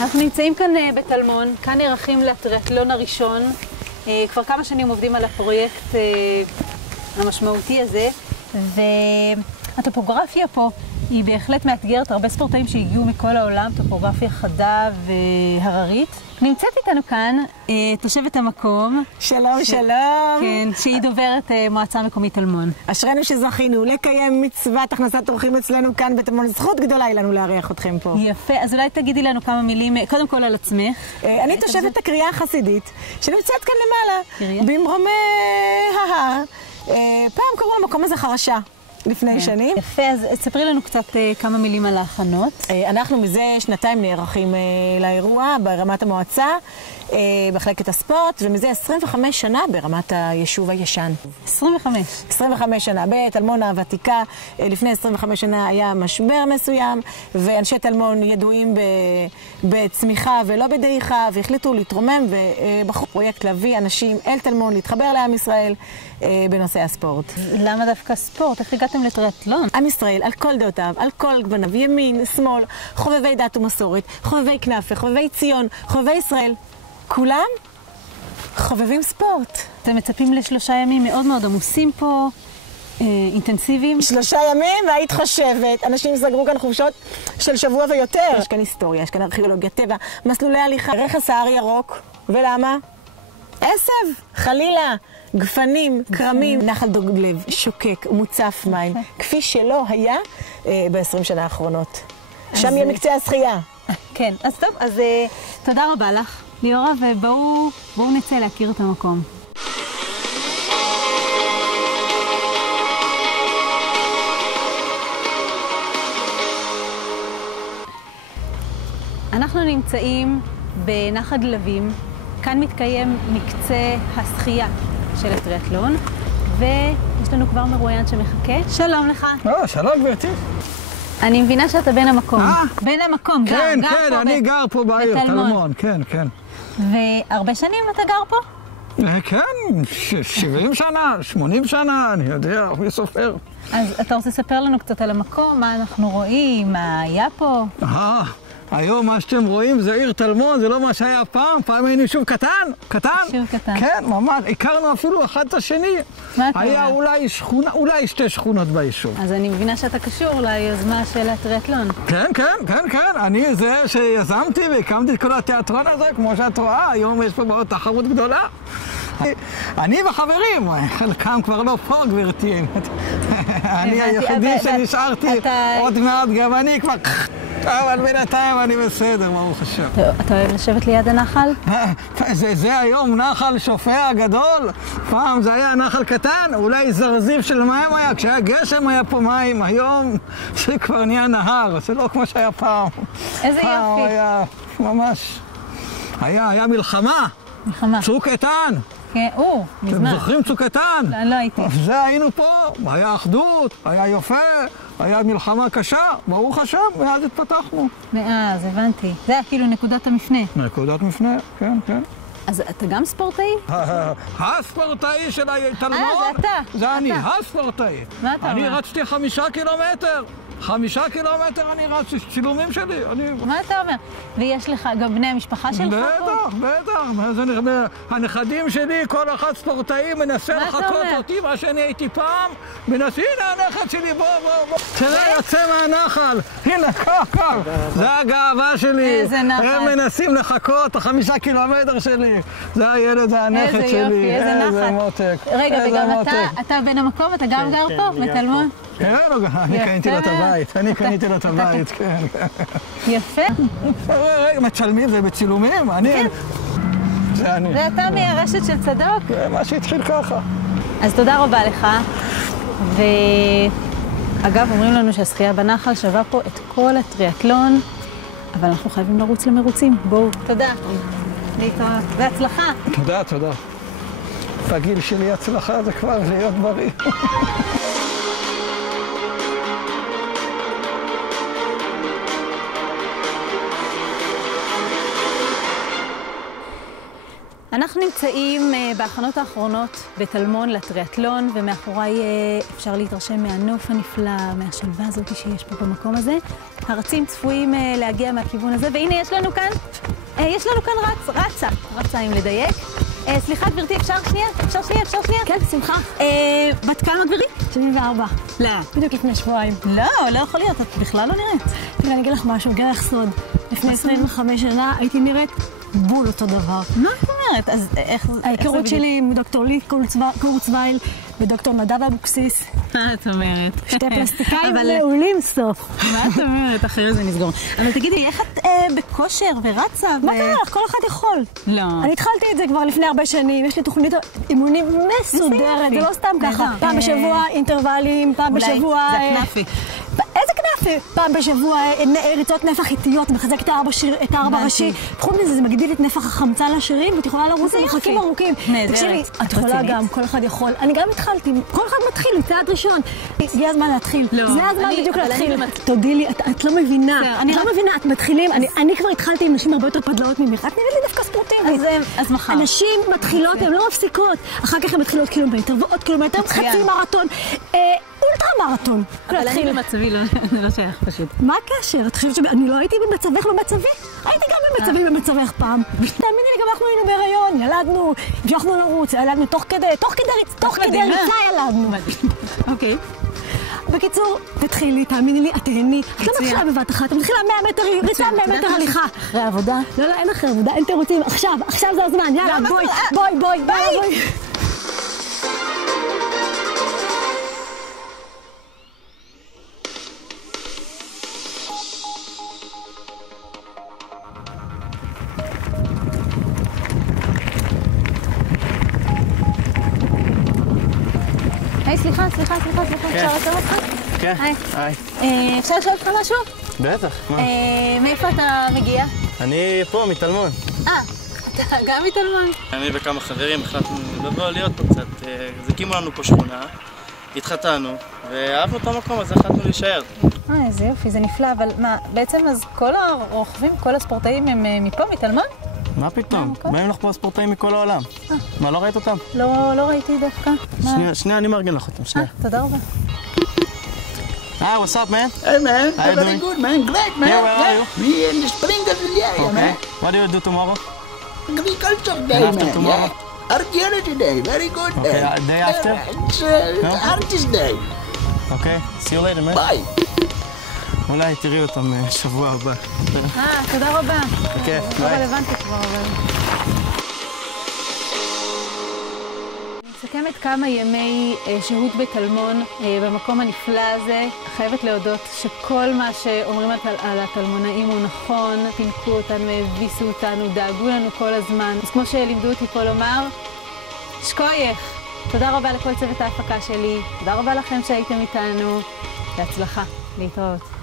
אנחנו נמצאים כאן בטלמון, כאן נערכים לטריאתלון הראשון. כבר כמה שנים עובדים על הפרויקט המשמעותי הזה, והטופוגרפיה פה היא בהחלט מאתגרת הרבה ספורטאים שהגיעו מכל העולם, טופוגרפיה חדה והררית. נמצאת איתנו כאן תושבת המקום. שלום, שלום. כן, שהיא דוברת מועצה מקומית טלמון. אשרינו שזכינו לקיים מצוות הכנסת אורחים אצלנו כאן בטלמון. זכות גדולה היא לנו לארח אתכם פה. יפה, אז אולי תגידי לנו כמה מילים, קודם כל על עצמך. אני תושבת הקריאה החסידית, שנמצאת כאן למעלה, במרומי ההר. פעם קראו למקום הזה חרשה. לפני שנים. יפה, אז תספרי לנו קצת כמה מילים על ההכנות. אנחנו מזה שנתיים נערכים לאירוע ברמת המועצה, בחלקת הספורט, ומזה 25 שנה ברמת היישוב הישן. 25 שנה. בטלמון הוותיקה, לפני 25 שנה היה משבר מסוים, ואנשי טלמון ידועים בצמיחה ולא בדעיכה, והחליטו להתרומם, ובחרו פרויקט להביא אנשים אל טלמון, להתחבר לעם ישראל בנושא הספורט. למה דווקא ספורט? איך הגעתם לטריאתלון? עם ישראל, על כל דעותיו, על כל גווניו, ימין, שמאל, חובבי דת ומסורת, חובבי כנאפה, חובבי ציון, חובבי ישראל. כולם חובבים ספורט. אתם מצפים ל3 ימים מאוד מאוד עמוסים פה, אינטנסיביים. 3 ימים, והיית חושבת, אנשים סגרו כאן חופשות של שבוע ויותר. יש כאן היסטוריה, יש כאן ארכיאולוגיה, טבע, מסלולי הליכה, רכס ההר ירוק. ולמה? עשב, חלילה, גפנים, קרמים, נחל דוגלב, שוקק, מוצף מים, כפי שלא היה ב-20 שנה האחרונות. שם יהיה מקצה השחייה. כן, אז טוב, אז תודה רבה לך, ליאורה, ובואו נצא להכיר את המקום. אנחנו נמצאים בנחל דלבים, כאן מתקיים מקצה השחייה של הטריאתלון, ויש לנו כבר מרואיין שמחכה. שלום לך. שלום גברתי. אני מבינה שאתה בן המקום. בן המקום, גר כן, פה. כן, אני גר פה בעיר, טלמון, כן, כן. והרבה שנים אתה גר פה? כן, 70 שנה, 80 שנה, אני יודע, מי סופר. אז אתה רוצה לספר לנו קצת על המקום, מה אנחנו רואים, מה היה פה? היום מה שאתם רואים זה עיר טלמון, זה לא מה שהיה פעם. פעם היינו יישוב קטן. יישוב קטן. כן, ממש. הכרנו אפילו אחד את השני. מה אתה אומר? היה אולי 2 שכונות ביישוב. אז אני מבינה שאתה קשור ליוזמה של הטריאתלון. כן, כן, כן, כן. אני זה שיזמתי והקמתי את כל התיאטרון הזה, כמו שאת רואה. היום יש פה מאוד תחרות גדולה. אני וחברים, חלקם כבר לא פה, גברתי. אני היחידי שנשארתי, עוד מעט גם אני כבר... אבל בינתיים אני בסדר, ברוך השם. אתה אוהב לשבת ליד הנחל? זה היום נחל שופע גדול. פעם זה היה נחל קטן, אולי זרזיף של מים היה. כשהיה גשם היה פה מים, היום זה כבר נהיה נהר, זה לא כמו שהיה פעם. איזה יופי. פעם היה ממש... היה מלחמה. מלחמה. צוק איתן. כן, מזמן. אתם זוכרים צוק איתן? לא הייתי. זה היינו פה, היה אחדות, היה יפה, היה מלחמה קשה, ברוך השם, ואז התפתחנו. אז הבנתי. זה היה כאילו נקודת המפנה. נקודת מפנה, כן, כן. אז אתה גם ספורטאי? הספורטאי של הטלמון? זה אתה. זה אני, הספורטאי. מה אתה אומר? אני רצתי 5 קילומטר. 5 קילומטר אני רץ, צילומים שלי. מה אתה אומר? ויש לך גם בני המשפחה שלך פה? בטח. הנכדים שלי, כל אחד ספורטאי מנסה לחקות אותי, מה שאני הייתי פעם. הנה הנכד שלי, בוא. תראה, יוצא מהנחל. הנה, כך. זה הגאווה שלי. איזה נחל. הם מנסים לחקות, 5 קילומטר שלי. זה הילד, זה הנכד שלי. איזה יופי, איזה נחל. איזה מותק. רגע, וגם אתה בן המקום, אתה גם גר פה, בטלמון? כן, אני קניתי לו את הבית, כן. יפה. רגע, מצלמים ובצילומים, אני... זה אני. זה אתה מהרשת של צדוק? זה מה שהתחיל ככה. אז תודה רבה לך. ואגב, אומרים לנו שהשחייה בנחל שווה פה את כל הטריאתלון, אבל אנחנו חייבים לרוץ למרוצים. בואו. תודה. להתראות. והצלחה. תודה. בגיל שלי הצלחה זה כבר להיות בריא. אנחנו נמצאים בהכנות האחרונות בטלמון לטריאטלון, ומאחוריי אפשר להתרשם מהנוף הנפלא, מהשלווה הזאת שיש פה במקום הזה. הרצים צפויים להגיע מהכיוון הזה, והנה יש לנו כאן רצה אם לדייק. סליחה גברתי, אפשר שנייה? כן, בשמחה. בת כמה גברתי? 74. לא. בדיוק לפני שבועיים. לא יכול להיות, את בכלל לא נראית. תראה, אני אגיד לך משהו, אגיד לך סוד. לפני 25 שנה הייתי נראית בול אותו דבר. מה את אומרת? אז איך זה? ההיכרות שלי עם דוקטור לי קורצווייל ודוקטור נדב אבוקסיס. מה את אומרת? שתי פלסטיקאים מעולים סוף. מה את אומרת? אחרי זה נסגור. אבל תגידי, איך את בכושר ורצה? מה קרה לך? כל אחד יכול. לא. אני התחלתי את זה כבר לפני הרבה שנים. יש לי תוכנית אימונים מסודרת. זה לא סתם ככה. פעם בשבוע אינטרוולים, פעם בשבוע... זה הכנפי. איזה כנפי? פעם בשבוע ריצות נפח איטיות, מחזק את הארבע ראשי. חוץ מזה, זה מגדיל את נפח החמצן לשרירים, ואת יכולה לרוץ למרחקים ארוכים. תקשיבי, את יכולה גם, כל אחד יכול. אני גם התחלתי, כל אחד מתחיל, צעד ראשון. הגיע הזמן להתחיל. זה הזמן בדיוק להתחיל. תודי לי, את לא מבינה. את לא מבינה, את מתחילים. אני כבר התחלתי עם נשים הרבה יותר פדלאות ממך. את נראית לי דווקא ספורטיבית. אז מחר. הנשים מתחילות, הן לא מפסיקות. אחר כך הן מתחילות קילומטר ועוד קילומטר, חצי מרתון. אולטרה מרתון. אבל אני במצבי לא שייך פשוט. מה הקשר? את חושבת שאני לא הייתי במצבך במצבי? הייתי גם במצבך פעם. תאמיני לי, גם אנחנו היינו בהיריון, ילדנו, המשכנו לרוץ, ילדנו תוך כדי ריצה ילדנו. אוקיי. בקיצור, תתחילי, תאמיני לי, את תהני. את לא מתחילה בבת אחת, את מתחילה 100 מטר ריצה, 100 מטר הליכה. אחרי עבודה? לא, אין אחרי עבודה, אין תירוצים. עכשיו זה הזמן, יאללה, בואי. היי, סליחה, אפשר לעצור אותך? כן, היי. אפשר לשאול אותך משהו? בטח, מה? מאיפה אתה מגיע? אני פה, מטלמון. אתה גם מטלמון? אני וכמה חברים החלטנו לבוא להיות פה קצת. אז הקימו לנו פה שכונה, התחתנו, ואהבנו את המקום, אז החלטנו להישאר. איזה יופי, זה נפלא, אבל מה, בעצם אז כל הרוכבים, כל הספורטאים הם מפה, מטלמון? מה פתאום? באים לך פה הספורטאים מכל העולם. מה, לא ראית אותם? לא ראיתי דווקא. שנייה, אני מארגן לך אותם, שנייה. תודה רבה. Hi, what's up, man? Hey, man. How you Very doing? good, man. Great, man. Yeah, where are you? We in the spring of the area, Okay. man. What do you do tomorrow? Agriculture day, After man. tomorrow? Yeah. Archaeology day. Very good Okay, day. day after? It's No? artist day. Okay, see you later, man. Bye. אולי תראי אותם שבוע הבא. תודה רבה. אוקיי, לא ביי. רלוונטי כבר, אבל... מסכמת כמה ימי שהות בטלמון במקום הנפלא הזה. חייבת להודות שכל מה שאומרים על הטלמונאים הוא נכון. פינקו אותנו, הביסו אותנו, דאגו לנו כל הזמן. אז כמו שלימדו אותי פה לומר, שקוייך. תודה רבה לכל צוות ההפקה שלי. תודה רבה לכם שהייתם איתנו. בהצלחה. להתראות.